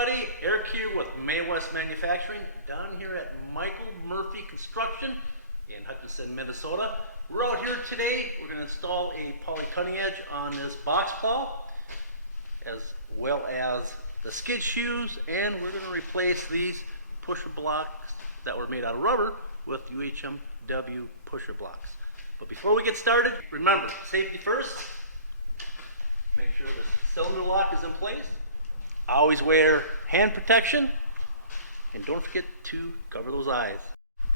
everybody, Eric here with May Wes Manufacturing down here at Michael Murphy Construction in Hutchinson, Minnesota. We're out here today. We're going to install a poly cutting edge on this box plow as well as the skid shoes, and we're going to replace these pusher blocks that were made out of rubber with UHMW pusher blocks. But before we get started, remember, safety first. Make sure the cylinder lock is in place. Always wear hand protection, and don't forget to cover those eyes.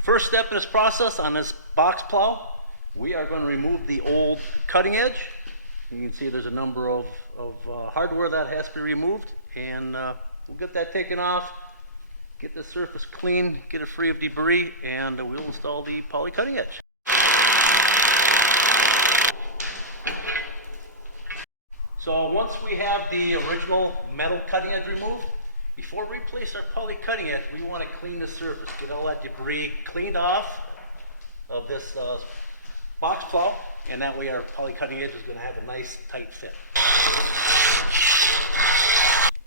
First step in this process on this box plow, we are going to remove the old cutting edge. You can see there's a number of hardware that has to be removed, and we'll get that taken off, get the surface clean, get it free of debris, and we'll install the poly cutting edge. So once we have the original metal cutting edge removed, before we replace our poly cutting edge, we want to clean the surface, get all that debris cleaned off of this box plow, and that way our poly cutting edge is going to have a nice tight fit.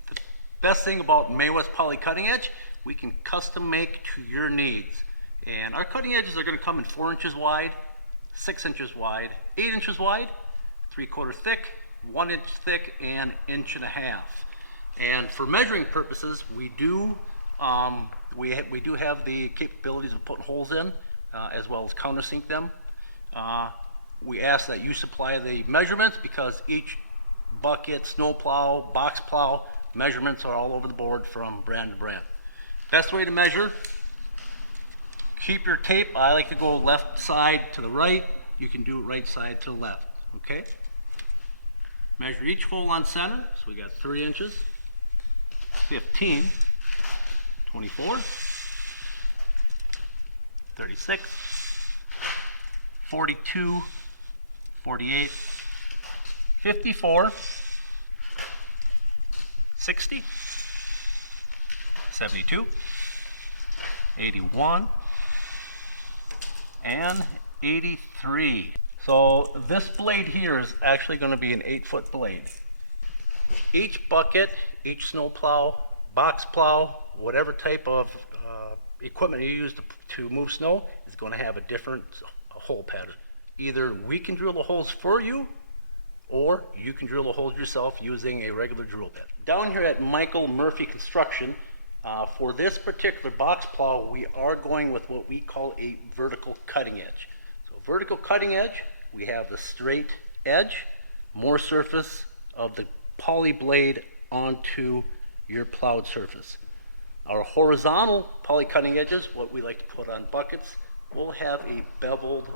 The best thing about May Wes poly cutting edge, we can custom make to your needs. And our cutting edges are going to come in 4 inches wide, 6 inches wide, 8 inches wide, 3/4 thick, 1 inch thick, and 1.5 inches. And for measuring purposes, we do have the capabilities of putting holes in, as well as countersink them. We ask that you supply the measurements because each bucket, snowplow, box plow measurements are all over the board from brand to brand. Best way to measure: keep your tape. I like to go left side to the right. You can do it right side to the left. Okay. Measure each hole on center. So we got 3 inches, 15, 24, 36, 42, 48, 54, 60, 72, 81, and 83. So this blade here is actually going to be an 8-foot blade. Each bucket, each snowplow, box plow, whatever type of equipment you use to move snow is going to have a different hole pattern. Either we can drill the holes for you, or you can drill the holes yourself using a regular drill bit. Down here at Michael Murphy Construction, for this particular box plow, we are going with what we call a vertical cutting edge. So vertical cutting edge, we have the straight edge, more surface of the poly blade onto your plowed surface. Our horizontal poly cutting edges, what we like to put on buckets, will have a beveled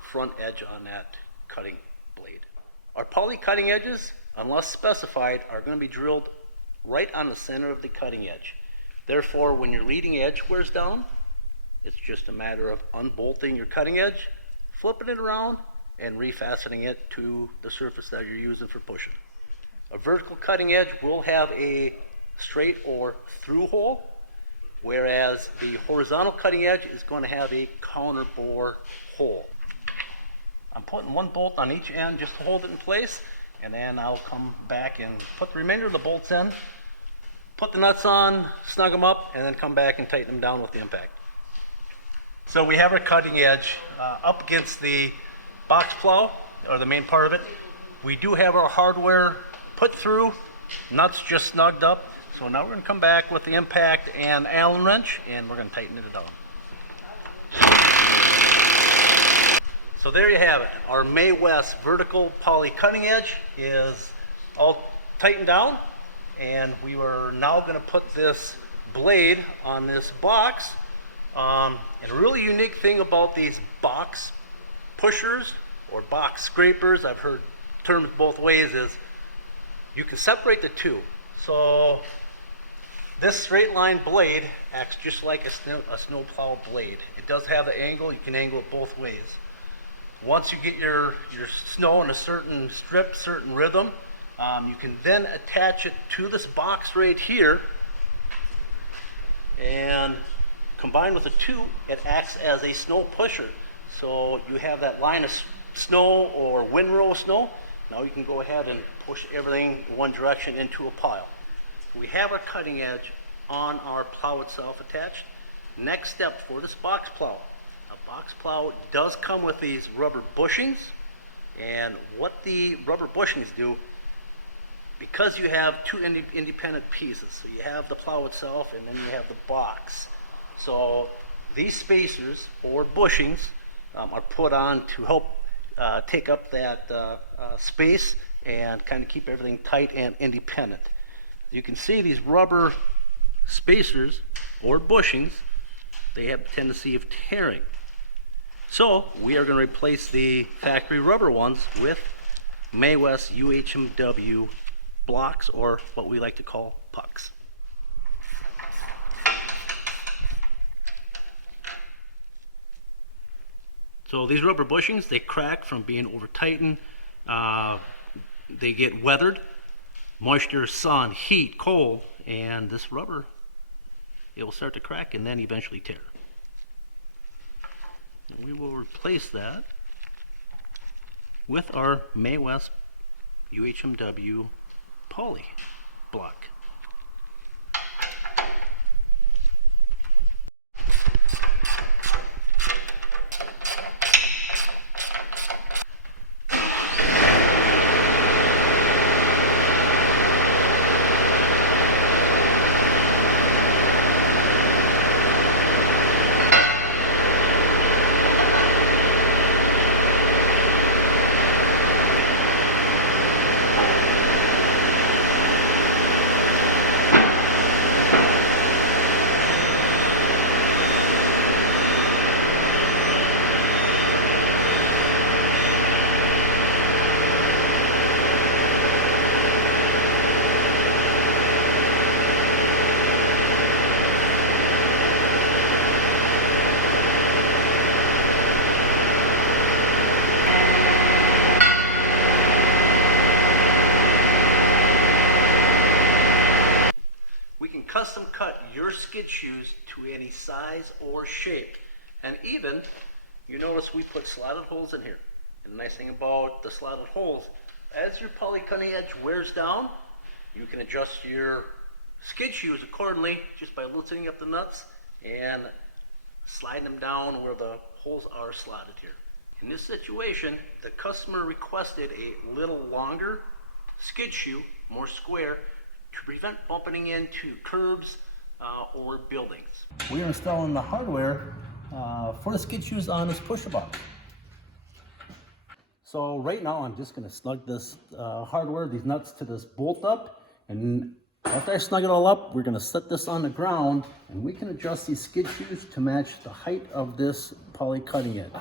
front edge on that cutting blade. Our poly cutting edges, unless specified, are going to be drilled right on the center of the cutting edge. Therefore, when your leading edge wears down, it's just a matter of unbolting your cutting edge, flipping it around, and refastening it to the surface that you're using for pushing. A vertical cutting edge will have a straight or through hole, whereas the horizontal cutting edge is going to have a counter bore hole. I'm putting 1 bolt on each end just to hold it in place, and then I'll come back and put the remainder of the bolts in, put the nuts on, snug them up, and then come back and tighten them down with the impact. So we have our cutting edge up against the box plow, or the main part of it. We do have our hardware put through, nuts just snugged up. So now we're going to come back with the impact and Allen wrench, and we're going to tighten it down. So there you have it. Our May Wes vertical poly cutting edge is all tightened down, and we are now going to put this blade on this box. And a really unique thing about these box pushers or box scrapers, I've heard terms both ways, is you can separate the two. So this straight line blade acts just like a snowplow blade. It does have an angle. You can angle it both ways. Once you get your snow in a certain strip, certain rhythm, you can then attach it to this box right here, and combined with the two, it acts as a snow pusher. So you have that line of snow or windrow snow. Now you can go ahead and push everything in one direction into a pile. we have our cutting edge on our plow itself attached. Next step for this box plow. A box plow does come with these rubber bushings, and what the rubber bushings do, because you have two independent pieces, so you have the plow itself and then you have the box. So these spacers or bushings are put on to help take up that space and kind of keep everything tight and independent. You can see these rubber spacers or bushings, they have a tendency of tearing. So we are going to replace the factory rubber ones with May Wes UHMW blocks, or what we like to call pucks. So these rubber bushings, they crack from being over tightened. They get weathered, moisture, sun, heat, cold, and this rubber, it will start to crack and then eventually tear. And we will replace that with our May Wes UHMW poly block. Custom cut your skid shoes to any size or shape. And even, you notice we put slotted holes in here. And the nice thing about the slotted holes, as your poly cutting edge wears down, you can adjust your skid shoes accordingly just by loosening up the nuts and sliding them down where the holes are slotted here. In this situation, the customer requested a little longer skid shoe, more square, to prevent bumping into curbs or buildings. We are installing the hardware for the skid shoes on this pusher box. So right now I'm just going to snug this hardware, these nuts, to this bolt up, and after I snug it all up, we're going to set this on the ground and we can adjust these skid shoes to match the height of this poly cutting edge.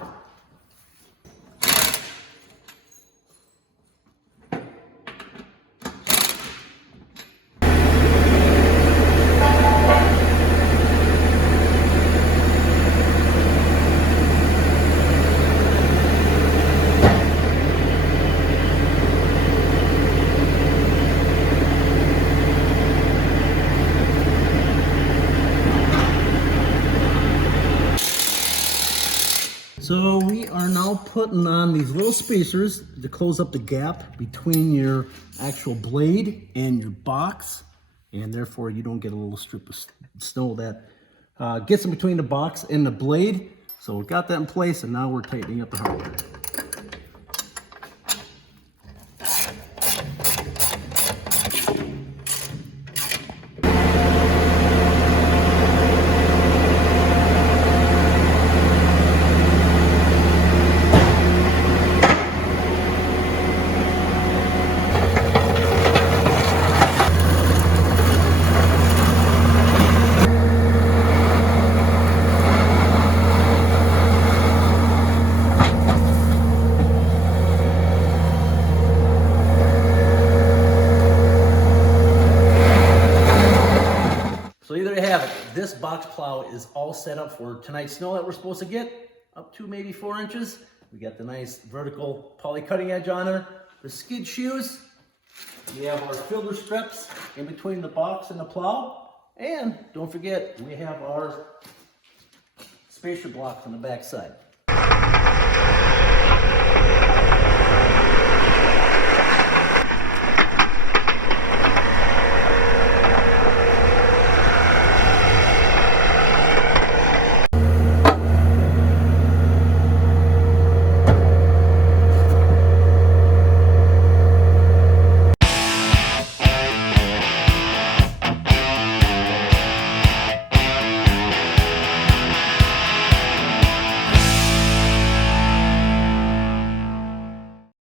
So we are now putting on these little spacers to close up the gap between your actual blade and your box, and therefore you don't get a little strip of snow that gets in between the box and the blade. So we got that in place, and now we're tightening up the hardware. This box plow is all set up for tonight's snow that we're supposed to get, up to maybe 4 inches. We got the nice vertical poly cutting edge on her. The skid shoes, we have our filter strips in between the box and the plow. And don't forget, we have our spacer blocks on the back side.